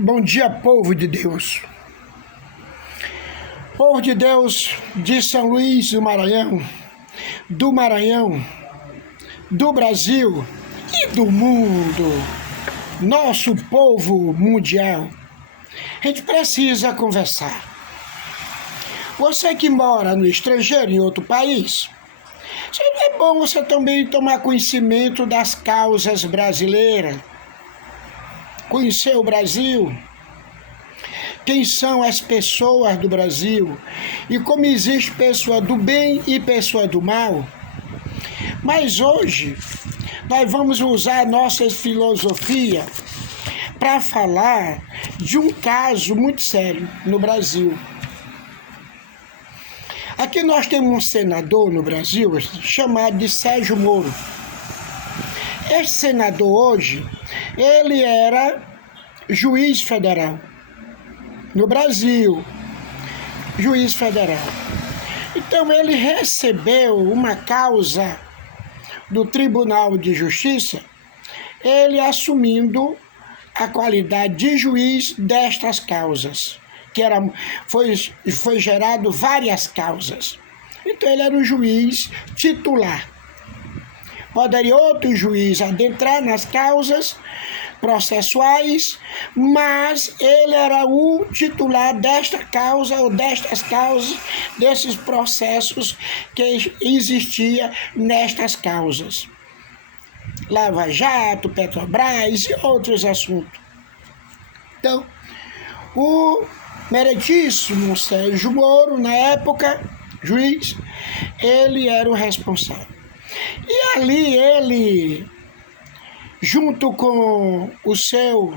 Bom dia, povo de Deus. Povo de Deus de São Luís do Maranhão, do Brasil e do mundo, nosso povo mundial. A gente precisa conversar. Você que mora no estrangeiro, em outro país, é bom você também tomar conhecimento das causas brasileiras, conhecer o Brasil, quem são as pessoas do Brasil e como existe pessoa do bem e pessoa do mal. Mas hoje nós vamos usar a nossa filosofia para falar de um caso muito sério no Brasil. Aqui nós temos um senador no Brasil chamado de Sérgio Moro. Esse senador hoje, ele era juiz federal no Brasil, juiz federal. Então ele recebeu uma causa do Tribunal de Justiça, ele assumindo a qualidade de juiz destas causas, que foi gerado várias causas. Então ele era o juiz titular. Poderia outro juiz adentrar nas causas processuais, mas ele era o titular desta causa ou destas causas, desses processos que existia nestas causas. Lava Jato, Petrobras e outros assuntos. Então, o meritíssimo Sérgio Moro, na época, juiz, ele era o responsável. E ali ele, junto com o seu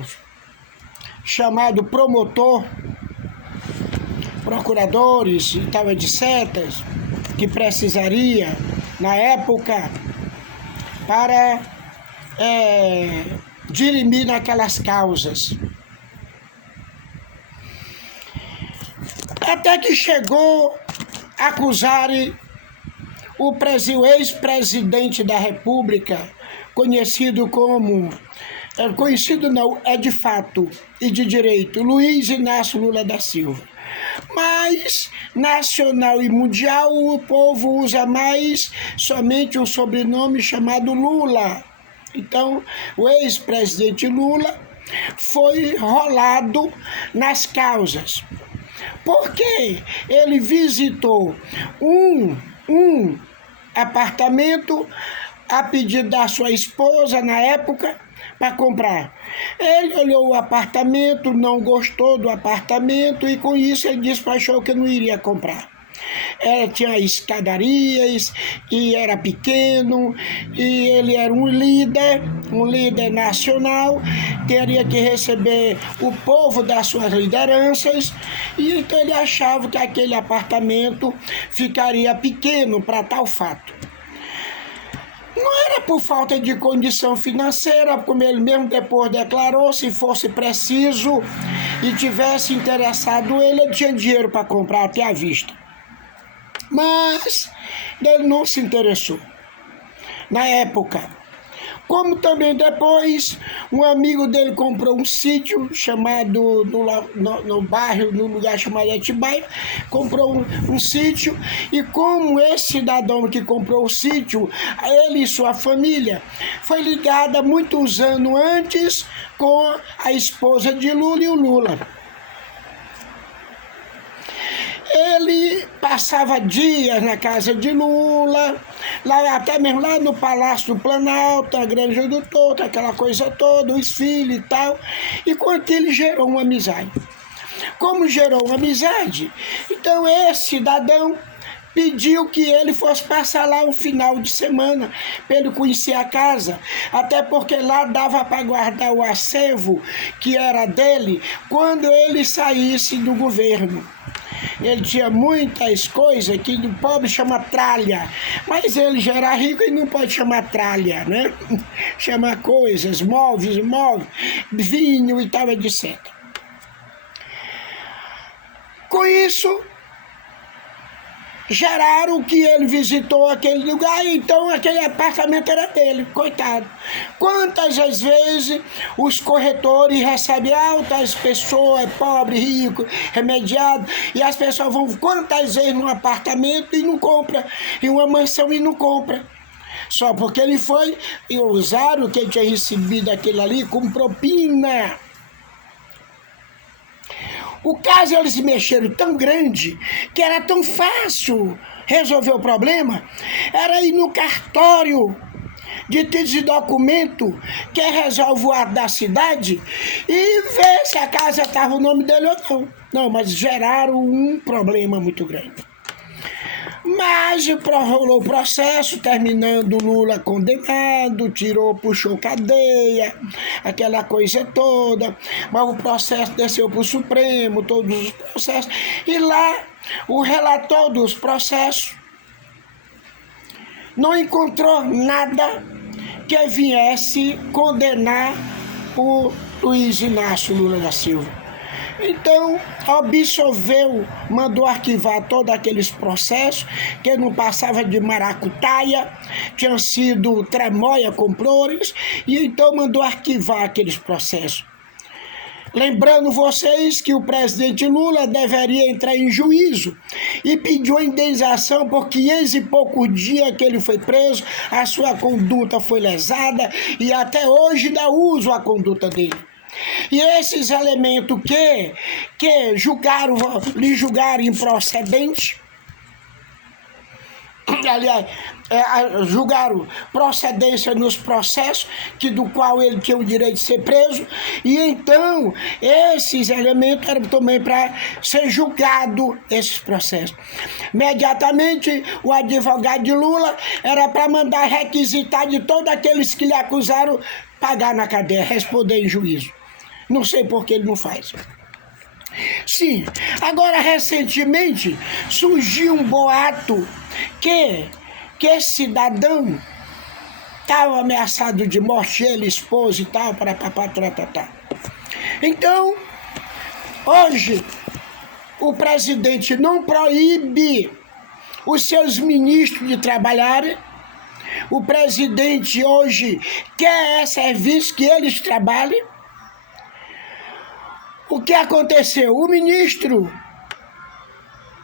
chamado promotor, procuradores e tal, etc., que na época, para dirimir naquelas causas. Até que chegou a acusarem o ex-presidente da República, conhecido não, é de fato e de direito, Luiz Inácio Lula da Silva. Mas, nacional e mundial, o povo usa mais somente um sobrenome chamado Lula. Então, o ex-presidente Lula foi rolado nas causas. Porque ele visitou um apartamento a pedido da sua esposa na época para comprar. Ele olhou o apartamento, não gostou do apartamento e com isso ele despachou que não iria comprar. Tinha escadarias e era pequeno e ele era um líder nacional, teria que receber o povo das suas lideranças e então ele achava que aquele apartamento ficaria pequeno para tal fato. Não era por falta de condição financeira, como ele mesmo depois declarou, se fosse preciso e tivesse interessado ele tinha dinheiro para comprar até à vista. Mas ele não se interessou na época. Como também depois, um amigo dele comprou um sítio chamado, no bairro, no lugar chamado Atibaia, comprou um sítio, e como esse cidadão que comprou o sítio, ele e sua família, foi ligada muitos anos antes com a esposa de Lula e o Lula. Ele passava dias na casa de Lula, até mesmo lá no Palácio do Planalto, a Granja do Torto, aquela coisa toda, os filhos e tal, e com aquilo gerou uma amizade. Como gerou uma amizade, então esse cidadão pediu que ele fosse passar lá um final de semana, para ele conhecer a casa, até porque lá dava para guardar o acervo que era dele, quando ele saísse do governo. Ele tinha muitas coisas que o pobre chama tralha, mas ele já era rico e não pode chamar tralha, né? Chama coisas, móveis, vinho e tal, etc. Com isso, Geraram que ele visitou aquele lugar, então aquele apartamento era dele, coitado. Quantas as vezes os corretores recebem altas pessoas, pobre, rico, remediado, e as pessoas vão quantas vezes num apartamento e não compra, em uma mansão e não compra. Só porque ele foi e usaram o que ele tinha recebido aquilo ali como propina. O caso, eles se mexeram tão grande que era tão fácil resolver o problema. Era ir no cartório de títulos de documento que resolve o ato da cidade e ver se a casa estava o nome dele ou não. Não, mas geraram um problema muito grande. Mas rolou o processo, terminando Lula condenado, puxou cadeia, aquela coisa toda. Mas o processo desceu para o Supremo, todos os processos. E lá, o relator dos processos não encontrou nada que viesse condenar o Luiz Inácio Lula da Silva. Então, absolveu, mandou arquivar todos aqueles processos, que não passava de maracutaia, tinham sido tramóia com flores, e então mandou arquivar aqueles processos. Lembrando vocês que o presidente Lula deveria entrar em juízo e pediu a indenização por 500 e poucos dias que ele foi preso, a sua conduta foi lesada e até hoje dá uso à conduta dele. E esses elementos que lhe julgaram improcedente, aliás, julgaram procedência nos processos do qual ele tinha o direito de ser preso, e então esses elementos eram também para ser julgado esses processos. Imediatamente o advogado de Lula era para mandar requisitar de todos aqueles que lhe acusaram pagar na cadeia, responder em juízo. Não sei por que ele não faz. Sim, agora recentemente surgiu um boato que esse cidadão estava ameaçado de morte, ele, esposa e tal, para papá. Então, hoje, o presidente não proíbe os seus ministros de trabalharem. O presidente hoje quer serviço que eles trabalhem. O que aconteceu? O ministro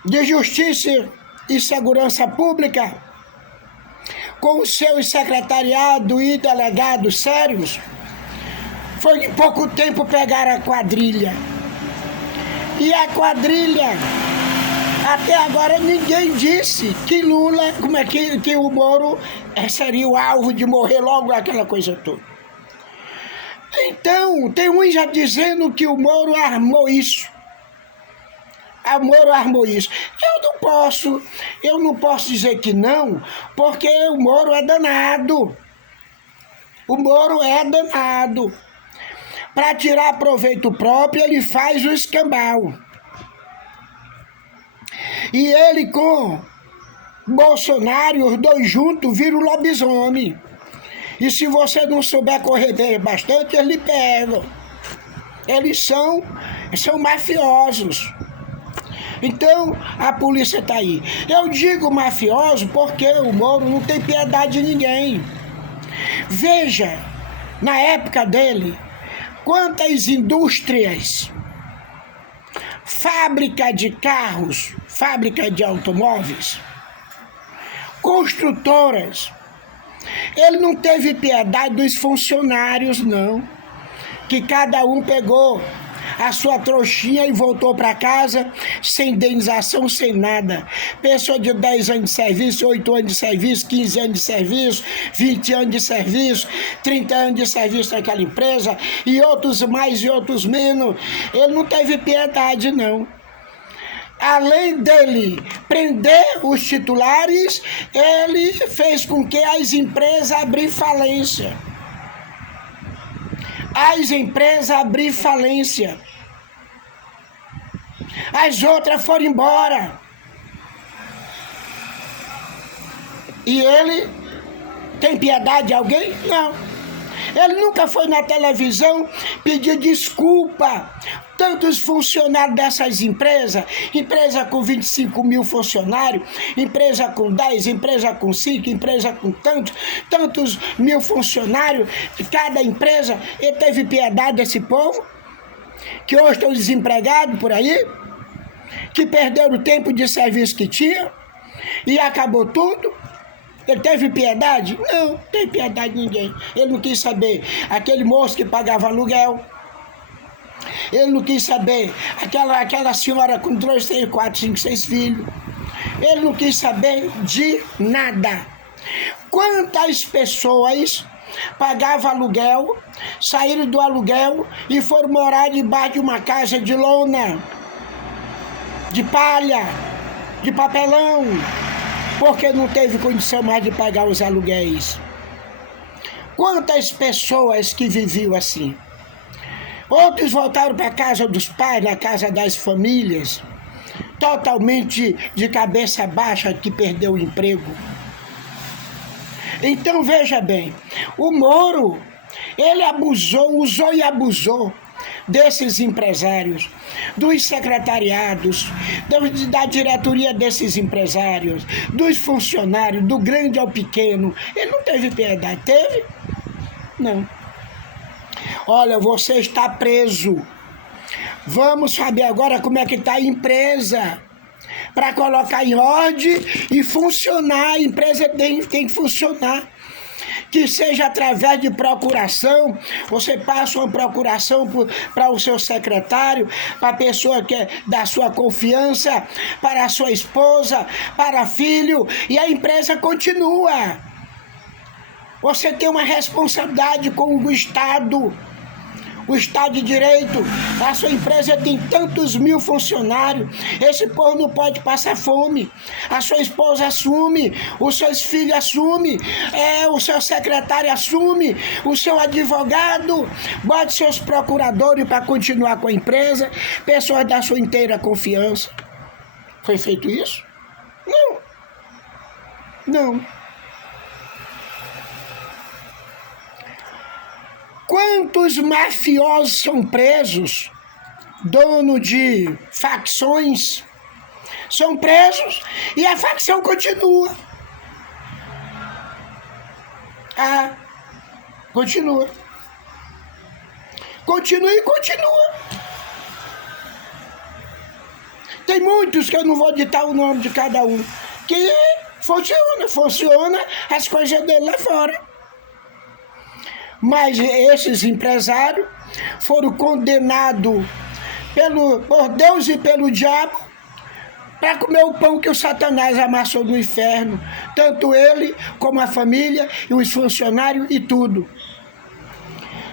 de Justiça e Segurança Pública, com os seus secretariados e delegados sérios, foi em pouco tempo pegar a quadrilha. E a quadrilha, até agora ninguém disse que Lula, que o Moro seria o alvo de morrer logo, aquela coisa toda. Então, tem uns já dizendo que o Moro armou isso. O Moro armou isso. Eu não posso dizer que não, porque o Moro é danado. O Moro é danado. Para tirar proveito próprio, ele faz o escambau. E ele com Bolsonaro, os dois juntos, viram lobisomem. E se você não souber correr bastante, eles lhe pegam. Eles são mafiosos. Então, a polícia está aí. Eu digo mafioso porque o Moro não tem piedade de ninguém. Veja, na época dele, quantas indústrias, fábrica de carros, fábrica de automóveis, construtoras. Ele não teve piedade dos funcionários, não. Que cada um pegou a sua trouxinha e voltou para casa sem indenização, sem nada. Pessoa de 10 anos de serviço, 8 anos de serviço, 15 anos de serviço, 20 anos de serviço, 30 anos de serviço naquela empresa, e outros mais e outros menos. Ele não teve piedade, não. Além dele prender os titulares, ele fez com que as empresas abrissem falência. As empresas abriram falência. As outras foram embora. E ele tem piedade de alguém? Não. Ele nunca foi na televisão pedir desculpa. Tantos funcionários dessas empresas, empresa com 25 mil funcionários, empresa com 10, empresa com 5, empresa com tantos mil funcionários, cada empresa. Ele teve piedade desse povo, que hoje estão desempregados por aí, que perderam o tempo de serviço que tinham e acabou tudo. Ele teve piedade? Não tem piedade de ninguém. Ele não quis saber aquele moço que pagava aluguel. Ele não quis saber aquela senhora com 2, 3, 4, 5, 6 filhos. Ele não quis saber de nada. Quantas pessoas pagavam aluguel, saíram do aluguel e foram morar debaixo de uma casa de lona, de palha, de papelão, porque não teve condição mais de pagar os aluguéis. Quantas pessoas que viviam assim? Outros voltaram para a casa dos pais, na casa das famílias, totalmente de cabeça baixa, que perdeu o emprego. Então veja bem, o Moro, ele usou e abusou desses empresários, dos secretariados, da diretoria desses empresários, dos funcionários, do grande ao pequeno. Ele não teve piedade, teve? Não. Olha, você está preso. Vamos saber agora como é que está a empresa, para colocar em ordem e funcionar. A empresa tem que funcionar. Que seja através de procuração, você passa uma procuração para o seu secretário, para a pessoa que é da sua confiança, para a sua esposa, para filho, e a empresa continua. Você tem uma responsabilidade com o Estado de Direito. A sua empresa tem tantos mil funcionários, esse povo não pode passar fome. A sua esposa assume, os seus filhos assumem, o seu secretário assume, o seu advogado, bote seus procuradores para continuar com a empresa, pessoas da sua inteira confiança. Foi feito isso? Não. Não. Quantos mafiosos são presos, dono de facções, são presos e a facção continua. Continua. Continua e continua. Tem muitos que eu não vou ditar o nome de cada um, que funciona as coisas dele lá fora. Mas esses empresários foram condenados por Deus e pelo diabo para comer o pão que o Satanás amassou no inferno. Tanto ele, como a família, e os funcionários e tudo.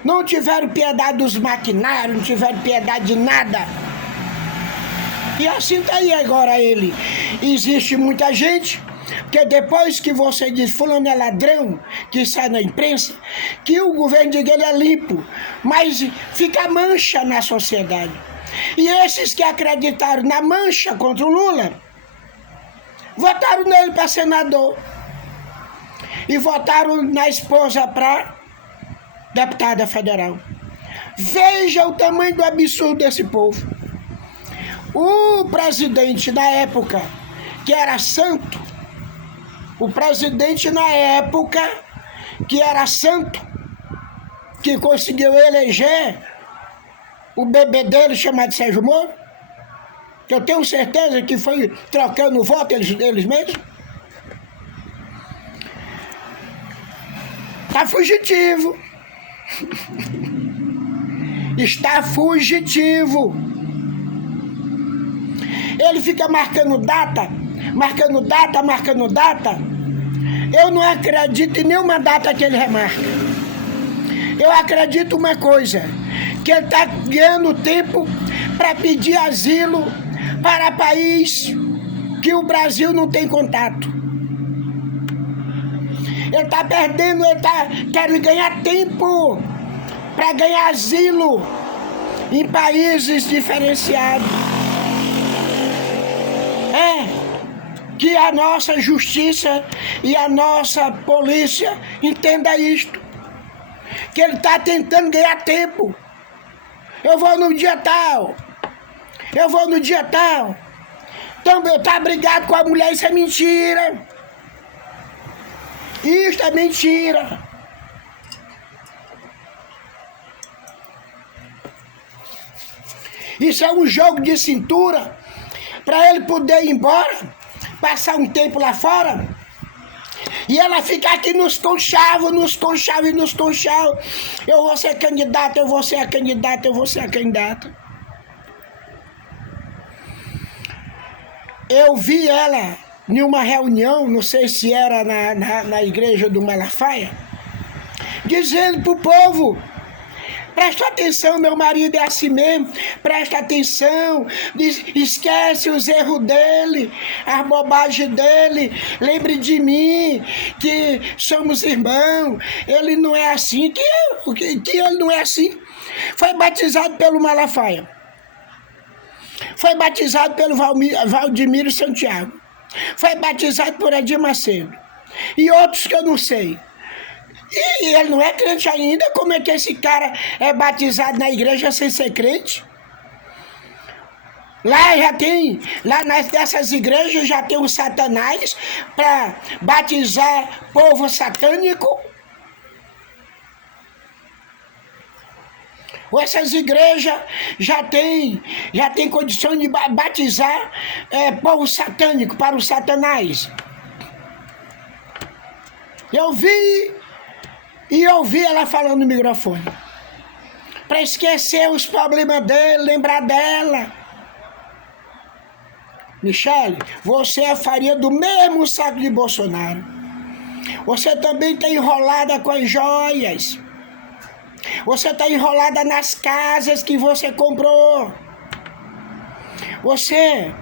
Não tiveram piedade dos maquinários, não tiveram piedade de nada. E assim está aí agora ele. Existe muita gente, porque depois que você diz fulano é ladrão, que sai na imprensa, que o governo de ele é limpo, mas fica mancha na sociedade. E esses que acreditaram na mancha contra o Lula, votaram nele para senador e votaram na esposa para deputada federal. Veja o tamanho do absurdo desse povo. O presidente na época, que era santo, que conseguiu eleger o bebê dele chamado Sérgio Moro, que eu tenho certeza que foi trocando voto eles mesmos, está fugitivo. Está fugitivo. Ele fica marcando data. Eu não acredito em nenhuma data que ele remarca. Eu acredito uma coisa, que ele está ganhando tempo para pedir asilo para país que o Brasil não tem contato. Ele está perdendo, ele está querendo ganhar tempo para ganhar asilo em países diferenciados. Que a nossa justiça e a nossa polícia entenda isto. que ele está tentando ganhar tempo. Eu vou no dia tal. Eu vou no dia tal. Então, eu tá brigado com a mulher, isso é mentira. Isso é mentira. Isso é um jogo de cintura para ele poder ir embora, passar um tempo lá fora, e ela ficar aqui nos conchavos. Eu vou ser candidata, eu vou ser a candidata, eu vou ser a candidata. Eu vi ela em uma reunião, não sei se era na igreja do Malafaia, dizendo pro povo: presta atenção, meu marido é assim mesmo, presta atenção, esquece os erros dele, as bobagens dele, lembre de mim, que somos irmãos, ele não é assim, que ele não é assim. Foi batizado pelo Malafaia, foi batizado pelo Valdemiro Santiago, foi batizado por Edir Macedo, e outros que eu não sei. E ele não é crente ainda. Como é que esse cara é batizado na igreja sem ser crente? Lá já tem, nessas igrejas já tem um Satanás para batizar povo satânico. Ou essas igrejas já tem condição de batizar povo satânico para o Satanás. Eu ouvi ela falando no microfone, para esquecer os problemas dele, lembrar dela. Michele, você é farinha do mesmo saco de Bolsonaro. Você também está enrolada com as joias. Você está enrolada nas casas que você comprou. Você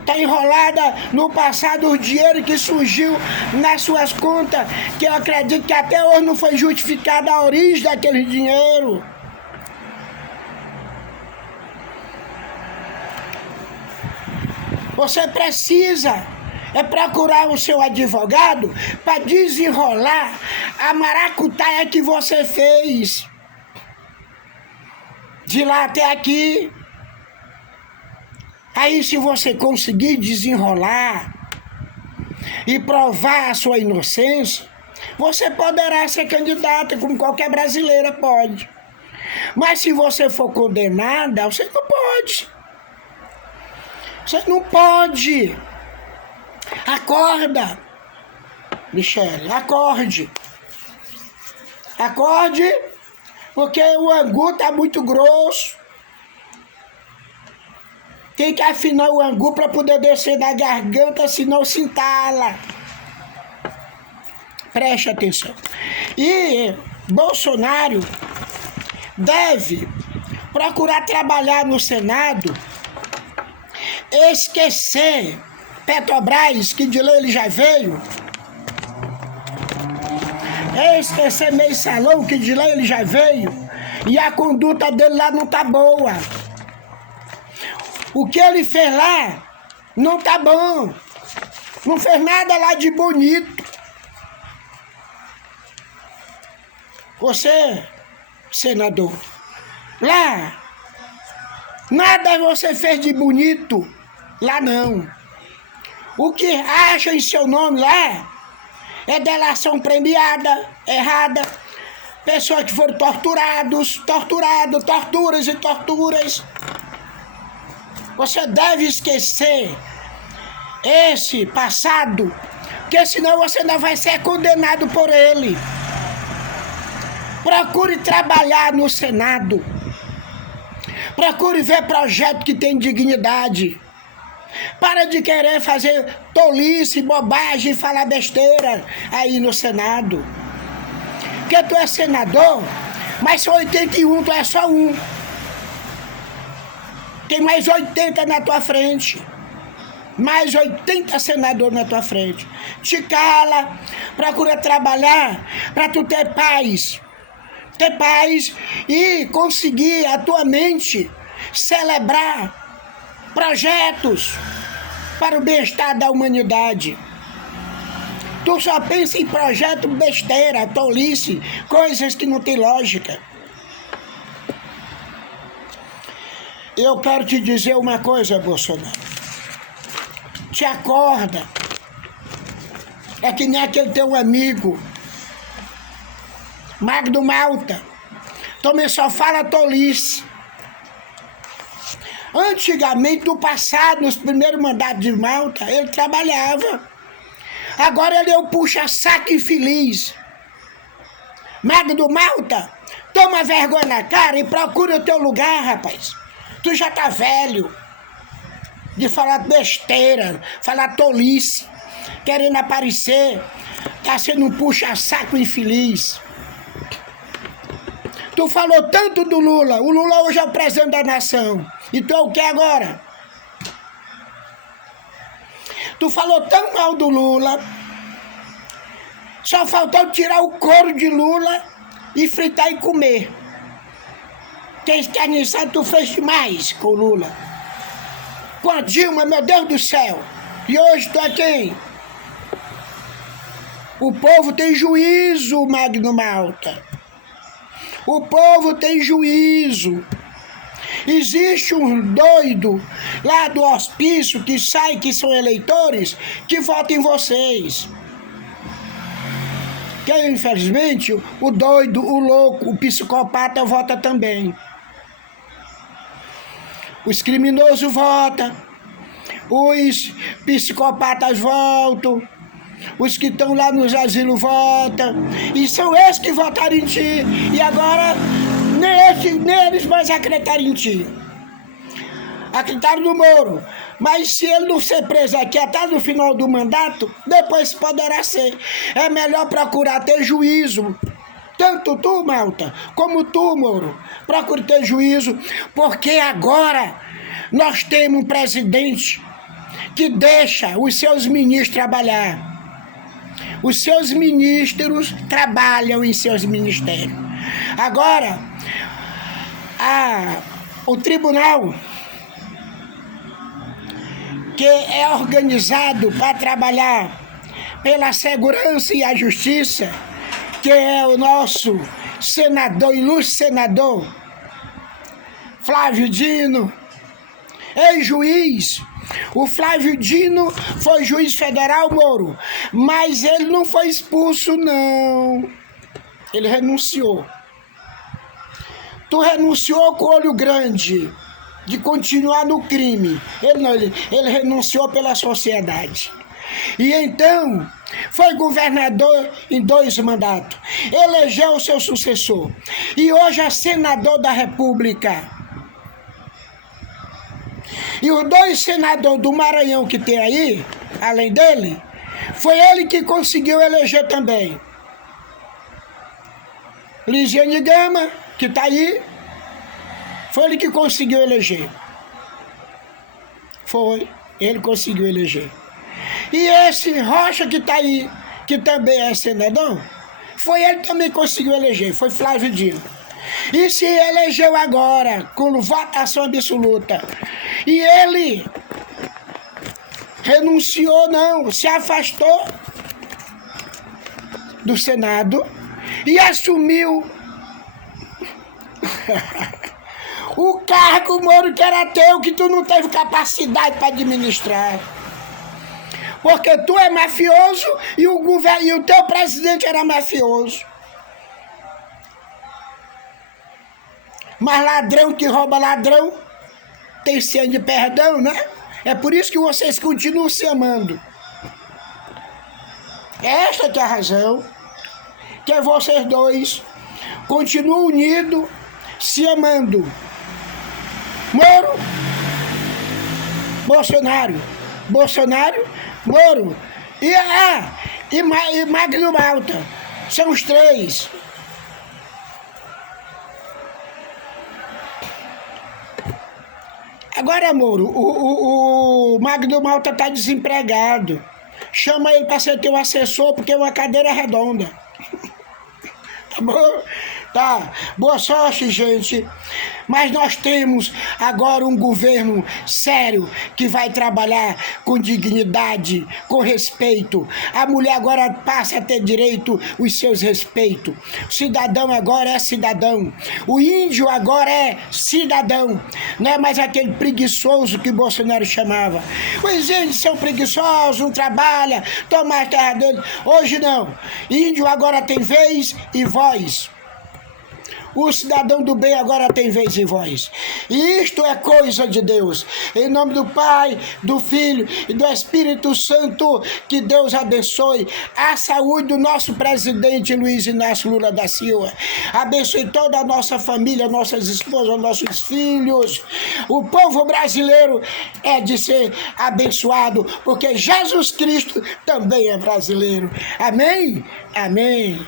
está enrolada no passado, o dinheiro que surgiu nas suas contas, que eu acredito que até hoje não foi justificada a origem daquele dinheiro. Você precisa procurar o seu advogado para desenrolar a maracutaia que você fez de lá até aqui. Aí, se você conseguir desenrolar e provar a sua inocência, você poderá ser candidata, como qualquer brasileira pode. Mas se você for condenada, você não pode. Você não pode. Acorda, Michele, acorde. Acorde, porque o angu está muito grosso. Tem que afinar o angu para poder descer da garganta, senão se entala. Preste atenção. E Bolsonaro deve procurar trabalhar no Senado, esquecer Petrobras, que de lá ele já veio, esquecer Mensalão, que de lá ele já veio, e a conduta dele lá não tá boa. O que ele fez lá não tá bom. Não fez nada lá de bonito. Você, senador, lá, nada você fez de bonito. Lá não. O que acha em seu nome lá é delação premiada, errada. Pessoas que foram torturadas, torturas e torturas. Você deve esquecer esse passado, porque senão você não vai ser condenado por ele. Procure trabalhar no Senado. Procure ver projeto que tem dignidade. Para de querer fazer tolice, bobagem, falar besteira aí no Senado. Porque tu é senador, mas são 81, tu é só um. Tem mais 80 na tua frente. Mais 80 senadores na tua frente. Te cala, procura trabalhar para tu ter paz. Ter paz e conseguir a tua mente celebrar projetos para o bem-estar da humanidade. Tu só pensa em projeto besteira, tolice, coisas que não tem lógica. Eu quero te dizer uma coisa, Bolsonaro. Te acorda. É que nem aquele teu amigo, Magno Malta. Também só fala tolice. Antigamente, no passado, nos primeiros mandatos de Malta, ele trabalhava. Agora ele é o puxa-saco infeliz. Magno Malta, toma vergonha na cara e procura o teu lugar, rapaz. Tu já tá velho de falar besteira, falar tolice, querendo aparecer, tá sendo um puxa-saco infeliz. Tu falou tanto do Lula, o Lula hoje é o presidente da nação. E tu é o que agora? Tu falou tão mal do Lula, só faltou tirar o couro de Lula e fritar e comer. Quem está nisso, tu fez demais com o Lula. Com a Dilma, meu Deus do céu. E hoje tu é quem? O povo tem juízo, Magno Malta. O povo tem juízo. Existe um doido lá do hospício que sai, que são eleitores, que votam em vocês. Que infelizmente o doido, o louco, o psicopata vota também. Os criminosos votam, os psicopatas votam, os que estão lá nos asilos votam, e são esses que votaram em ti, e agora nem eles mais acreditaram em ti. Acreditaram no Moro, mas se ele não ser preso aqui até no final do mandato, depois poderá ser. É melhor procurar ter juízo. Tanto tu, Malta, como tu, Moro, procure ter juízo, porque agora nós temos um presidente que deixa os seus ministros trabalhar. Os seus ministros trabalham em seus ministérios. Agora, o tribunal, que é organizado para trabalhar pela segurança e a justiça, que é o nosso senador, ilustre senador, Flávio Dino, ex-juiz. O Flávio Dino foi juiz federal, Moro, mas ele não foi expulso, não. Ele renunciou. Tu renunciou com o olho grande de continuar no crime. Ele não, ele renunciou pela sociedade. E então, foi governador em 2 mandatos, elegeu o seu sucessor, e hoje é senador da República. E os 2 senadores do Maranhão que tem aí, além dele, foi ele que conseguiu eleger também. Lisiane Gama, que está aí, foi ele que conseguiu eleger. Foi, ele conseguiu eleger. E esse Rocha que está aí, que também é senador, foi ele que também conseguiu eleger, foi Flávio Dino. E se elegeu agora, com votação absoluta. E ele renunciou, não, se afastou do Senado e assumiu o cargo, Moro, que era teu, que tu não teve capacidade para administrar. Porque tu é mafioso e o teu presidente era mafioso. Mas ladrão que rouba ladrão tem senha de perdão, né? É por isso que vocês continuam se amando. Esta que é a razão, que vocês dois continuam unidos, se amando. Moro, Bolsonaro, Moro e Magno Malta. São os 3. Agora, Moro, o Magno Malta está desempregado. Chama ele para ser teu assessor, porque uma cadeira é redonda. Tá bom? Tá? Boa sorte, gente. Mas nós temos agora um governo sério que vai trabalhar com dignidade, com respeito. A mulher agora passa a ter direito os seus respeitos. O cidadão agora é cidadão. O índio agora é cidadão. Não é mais aquele preguiçoso que Bolsonaro chamava. Os índios são preguiçosos, não trabalham, tomam a terra deles. Hoje não. Índio agora tem vez e voz. O cidadão do bem agora tem vez e voz. E isto é coisa de Deus. Em nome do Pai, do Filho e do Espírito Santo, que Deus abençoe a saúde do nosso presidente Luiz Inácio Lula da Silva. Abençoe toda a nossa família, nossas esposas, nossos filhos. O povo brasileiro é de ser abençoado, porque Jesus Cristo também é brasileiro. Amém? Amém.